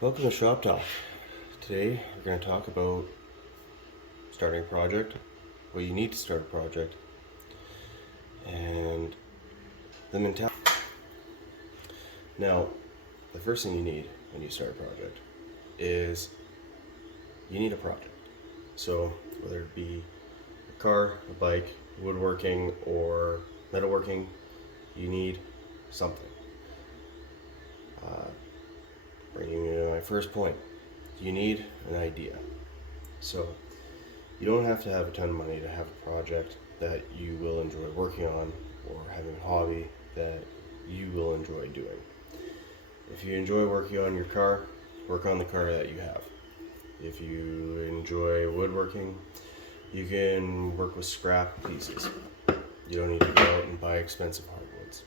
Welcome to Shop Talk. Today we're going to talk about starting a project, what you need to start a project, and the mentality. Now, the first thing you need when you start a project is you need a project. So whether it be a car, a bike, woodworking, or metalworking, you need something. Bringing me to my first point, you need an idea. So you don't have to have a ton of money to have a project that you will enjoy working on, or having a hobby that you will enjoy doing. If you enjoy working on your car, work on the car that you have. If you enjoy woodworking, you can work with scrap pieces. You don't need to go out and buy expensive hardwoods.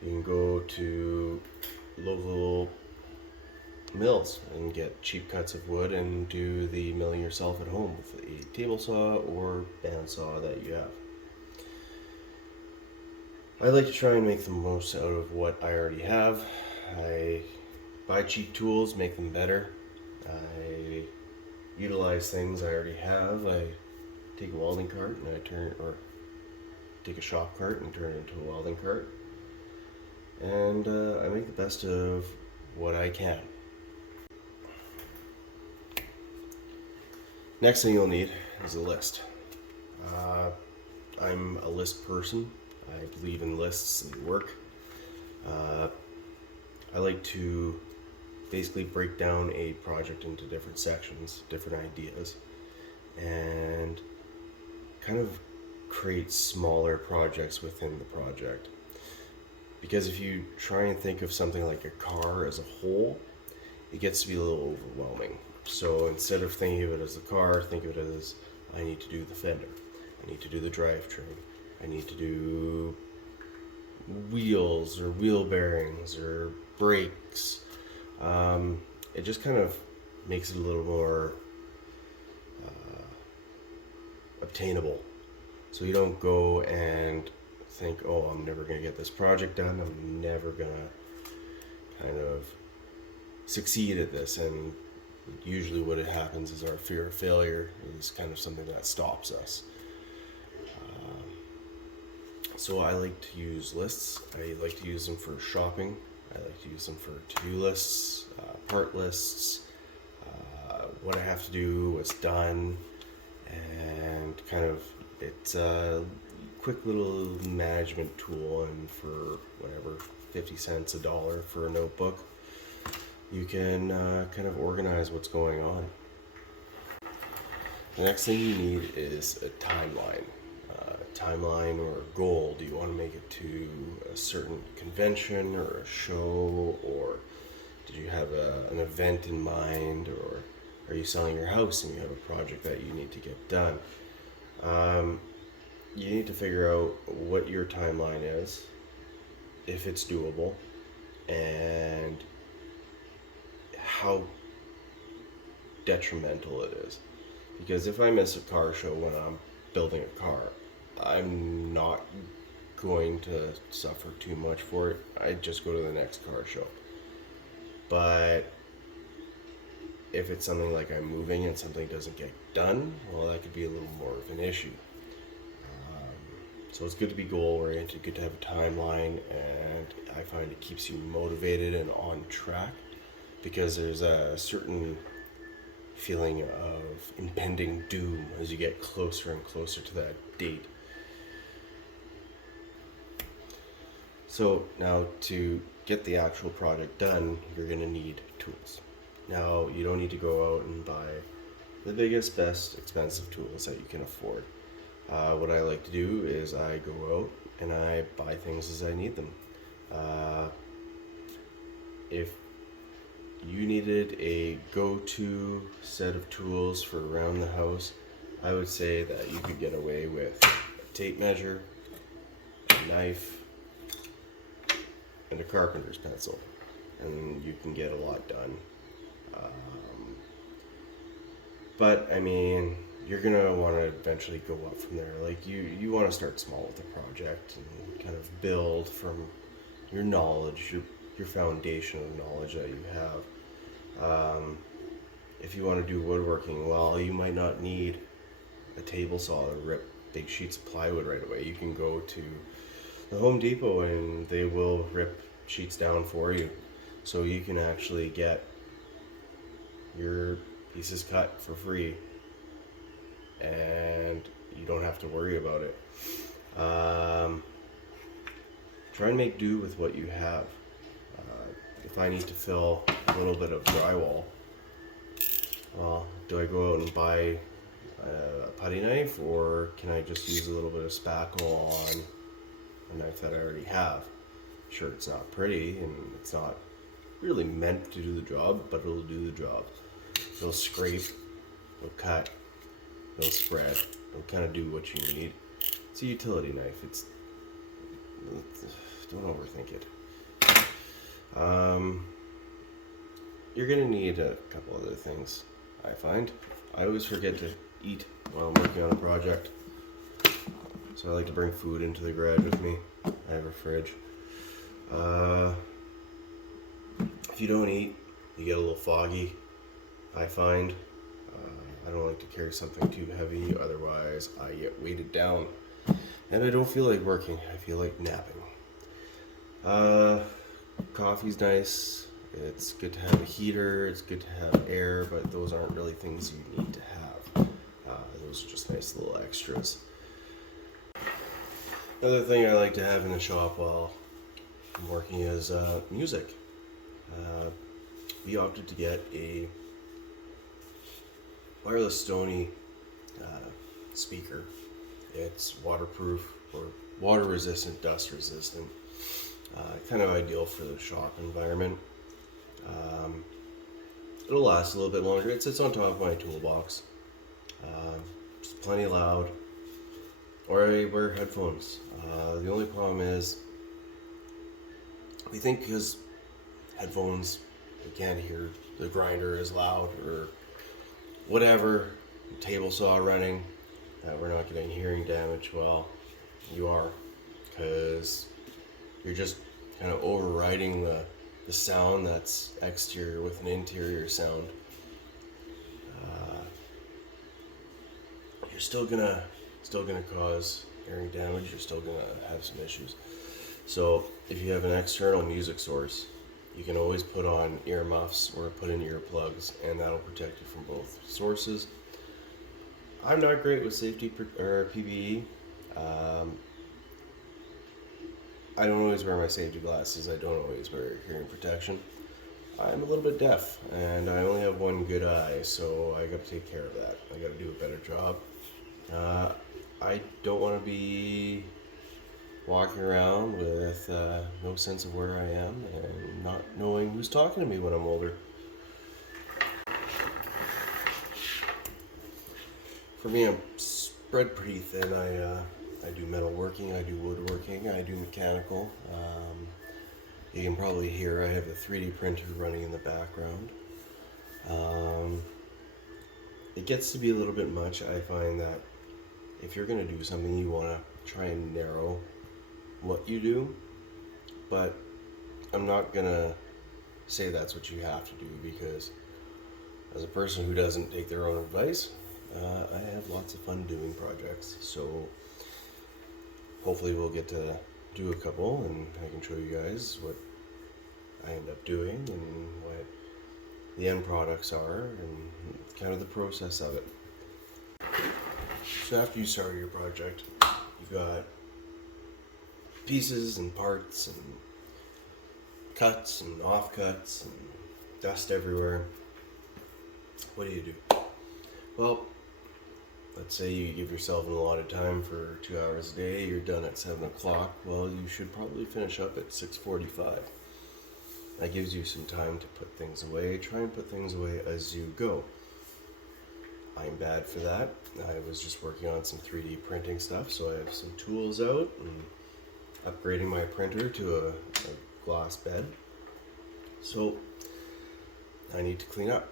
You can go to local mills and get cheap cuts of wood and do the milling yourself at home with a table saw or bandsaw that you have. I like to try and make the most out of what I already have. I buy cheap tools, make them better. I utilize things I already have. I take a welding cart and take a shop cart and turn it into a welding cart. And I make the best of what I can. Next thing you'll need is a list. I'm a list person. I believe in lists, they work. I like to basically break down a project into different sections, different ideas, and kind of create smaller projects within the project. Because if you try and think of something like a car as a whole, it gets to be a little overwhelming. So instead of thinking of it as a car, think of it as I need to do the fender, I need to do the drivetrain, I need to do wheels or wheel bearings or brakes. It just kind of makes it a little more obtainable. So you don't go and think, oh, I'm never going to get this project done, I'm never going to kind of succeed at this. And usually what happens is our fear of failure is kind of something that stops us. So I like to use lists. I like to use them for shopping. I like to use them for to-do lists, part lists, what I have to do, what's done, and kind of it's a quick little management tool. And for whatever, 50 cents, $1 for a notebook, you can kind of organize what's going on. The next thing you need is a timeline. Timeline or a goal. Do you want to make it to a certain convention or a show, or did you have an event in mind, or are you selling your house and you have a project that you need to get done? You need to figure out what your timeline is, if it's doable, and how detrimental it is. Because if I miss a car show when I'm building a car, I'm not going to suffer too much for it. I just go to the next car show. But if it's something like I'm moving and something doesn't get done, well, that could be a little more of an issue. So it's good to be goal oriented, good to have a timeline, and I find it keeps you motivated and on track, because there's a certain feeling of impending doom as you get closer and closer to that date. So now, to get the actual project done, you're going to need tools. Now, you don't need to go out and buy the biggest, best, expensive tools that you can afford. What I like to do is I go out and I buy things as I need them. If you needed a go-to set of tools for around the house, I would say that you could get away with a tape measure, a knife, and a carpenter's pencil, and you can get a lot done. But I mean, you're gonna want to eventually go up from there. Like you want to start small with a project and kind of build from your knowledge, your foundation of knowledge that you have. If you want to do woodworking, well, you might not need a table saw to rip big sheets of plywood right away. You can go to the Home Depot and they will rip sheets down for you. So you can actually get your pieces cut for free and you don't have to worry about it. Try and make do with what you have. If I need to fill a little bit of drywall, well, do I go out and buy a putty knife, or can I just use a little bit of spackle on a knife that I already have? Sure, it's not pretty and it's not really meant to do the job, but it'll do the job. It'll scrape, it'll cut, it'll spread, it'll kind of do what you need. It's a utility knife. Don't overthink it. You're gonna need a couple other things, I find. I always forget to eat while I'm working on a project, so I like to bring food into the garage with me. I have a fridge. If you don't eat, you get a little foggy, I find. I don't like to carry something too heavy, otherwise I get weighted down and I don't feel like working, I feel like napping. Coffee's nice. It's good to have a heater, it's good to have air, but those aren't really things you need to have. Those are just nice little extras. Another thing I like to have in the shop while I'm working is music. We opted to get a wireless Sony speaker. It's waterproof, or water resistant, dust resistant. Kind of ideal for the shop environment. It'll last a little bit longer. It sits on top of my toolbox. It's plenty loud. Or I wear headphones. The only problem is, we think because headphones, we can't hear the grinder as loud or whatever, table saw running, that we're not getting hearing damage. Well, you are, because you're just kind of overriding the sound that's exterior with an interior sound. You're still gonna cause hearing damage. You're still gonna have some issues. So if you have an external music source, you can always put on earmuffs or put in earplugs, and that'll protect you from both sources. I'm not great with safety or PPE. I don't always wear my safety glasses. I don't always wear hearing protection. I'm a little bit deaf, and I only have one good eye, so I got to take care of that. I got to do a better job. I don't want to be walking around with no sense of where I am and not knowing who's talking to me when I'm older. For me, I'm spread pretty thin. I do metalworking, I do woodworking, I do mechanical. You can probably hear I have a 3D printer running in the background. It gets to be a little bit much. I find that if you're going to do something, you want to try and narrow what you do, but I'm not going to say that's what you have to do, because as a person who doesn't take their own advice, I have lots of fun doing projects. So hopefully we'll get to do a couple and I can show you guys what I end up doing and what the end products are and kind of the process of it. So after you start your project, you've got pieces and parts and cuts and offcuts and dust everywhere. What do? Well, let's say you give yourself an allotted time for 2 hours a day, you're done at 7 o'clock. Well, you should probably finish up at 6:45. That gives you some time to put things away. Try and put things away as you go. I'm bad for that. I was just working on some 3D printing stuff, so I have some tools out and upgrading my printer to a glass bed. So I need to clean up.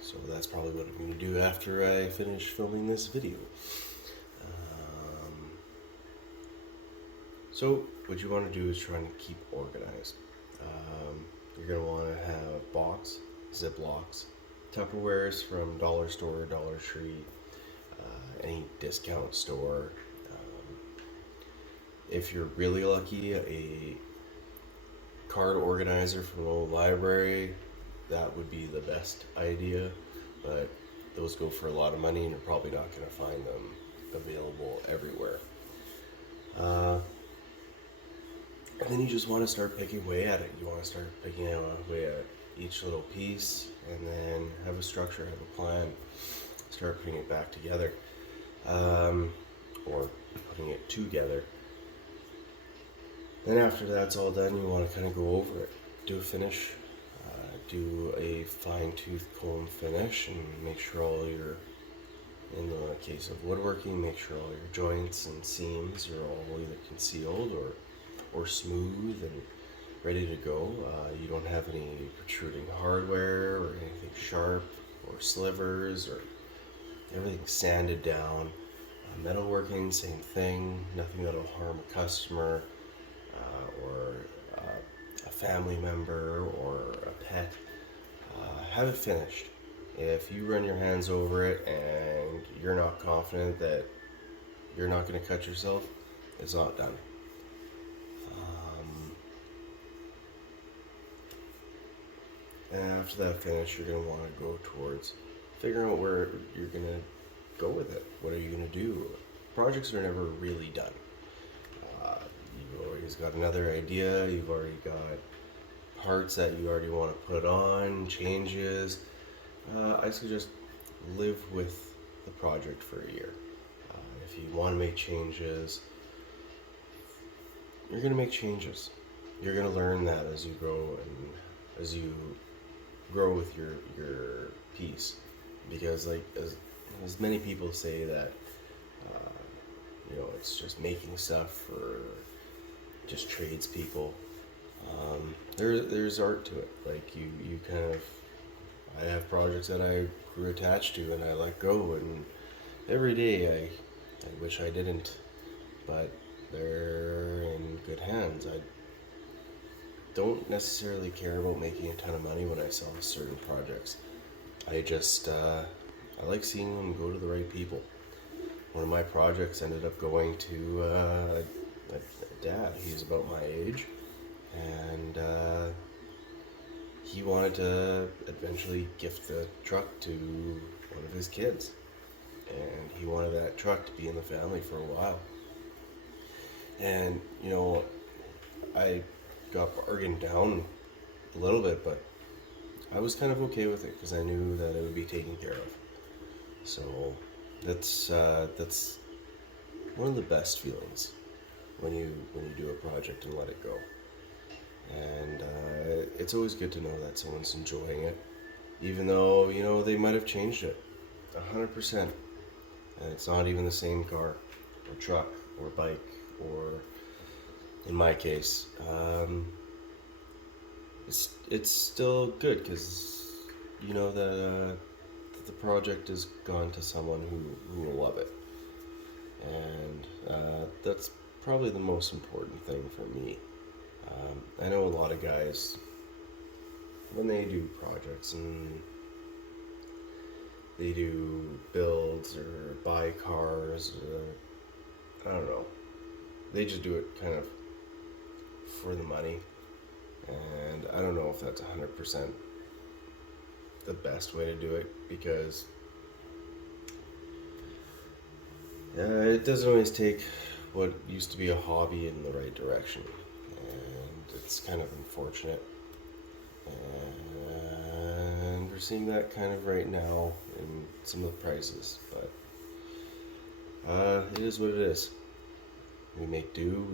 So that's probably what I'm going to do after I finish filming this video. So what you want to do is try and keep organized. You're going to want to have a box Ziplocs, Tupperwares from Dollar Store, Dollar Tree, any discount store. If you're really lucky, a card organizer from an old library, that would be the best idea, but those go for a lot of money and you're probably not going to find them available everywhere. And then you just want to start picking away at it. You want to start picking away at each little piece and then have a structure, have a plan, start putting it back together, or putting it together. Then after that's all done, you want to kind of go over it, do a finish, do a fine-tooth comb finish, and make sure all your, in the case of woodworking, make sure all your joints and seams are all either concealed or smooth and ready to go. You don't have any protruding hardware or anything sharp or slivers, or everything sanded down. Metalworking, same thing, nothing that'll harm a customer or a family member or a pet. Have it finished. If you run your hands over it and you're not confident that you're not going to cut yourself, it's not done. And after that finish, you're going to want to go towards figuring out where you're going to go with it. What are you going to do? Projects are never really done. You've always got another idea, you've already got parts that you already want to put on, changes. I suggest live with the project for a year. If you want to make changes, you're going to make changes. You're going to learn that as you grow and as you grow with your piece. Because like as many people say that it's just making stuff for just tradespeople. There's art to it. Like you kind of, I have projects that I grew attached to and I let go, and every day I wish I didn't, but they're in good hands. I don't necessarily care about making a ton of money when I sell certain projects. I just I like seeing them go to the right people. One of my projects ended up going to a dad. He's about my age, and he wanted to eventually gift the truck to one of his kids, and he wanted that truck to be in the family for a while. And I got bargained down a little bit, but I was kind of okay with it because I knew that it would be taken care of. So that's one of the best feelings when you do a project and let it go. And it's always good to know that someone's enjoying it, even though they might have changed it 100%, and it's not even the same car or truck or bike, or in my case, it's still good because you know that the project has gone to someone who will love it, and that's probably the most important thing for me. I know a lot of guys, when they do projects and they do builds or buy cars, I don't know, they just do it kind of for the money, and I don't know if that's 100% the best way to do it, because it doesn't always take what used to be a hobby in the right direction, and it's kind of unfortunate, and we're seeing that kind of right now in some of the prices, but it is what it is. We make do,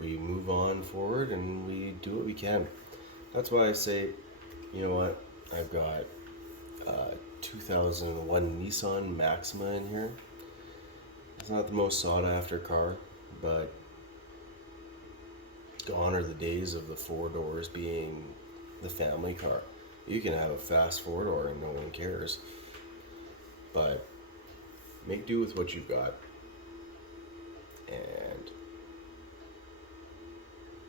we move on forward, and we do what we can. That's why I say, you know what, I've got 2001 Nissan Maxima in here. It's not the most sought after car, but gone are the days of the four doors being the family car. You can have a fast four door and no one cares, but make do with what you've got. And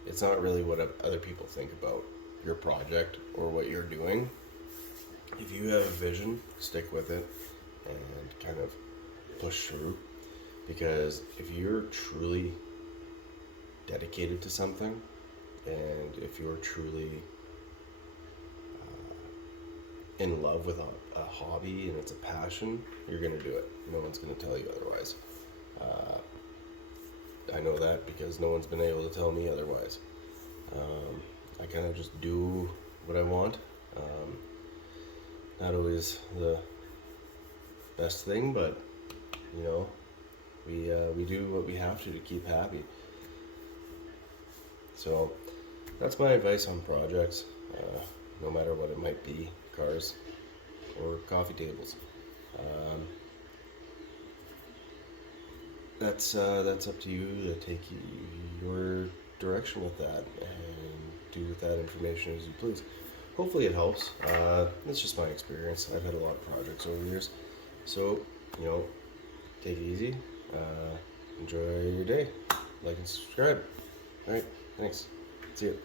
it's not really what other people think about your project or what you're doing, if you have a vision, stick with it and kind of push through. Because if you're truly dedicated to something, and if you're truly in love with a hobby and it's a passion, you're going to do it. No one's going to tell you otherwise. I know that because no one's been able to tell me otherwise. I kind of just do what I want. Not always the best thing, but you know, we do what we have to keep happy. So that's my advice on projects, no matter what it might be, cars or coffee tables. That's up to you to take your direction with that and do with that information as you please. Hopefully it helps. It's just my experience. I've had a lot of projects over the years. So, you know, take it easy. Enjoy your day. Like and subscribe. Alright, thanks. See you.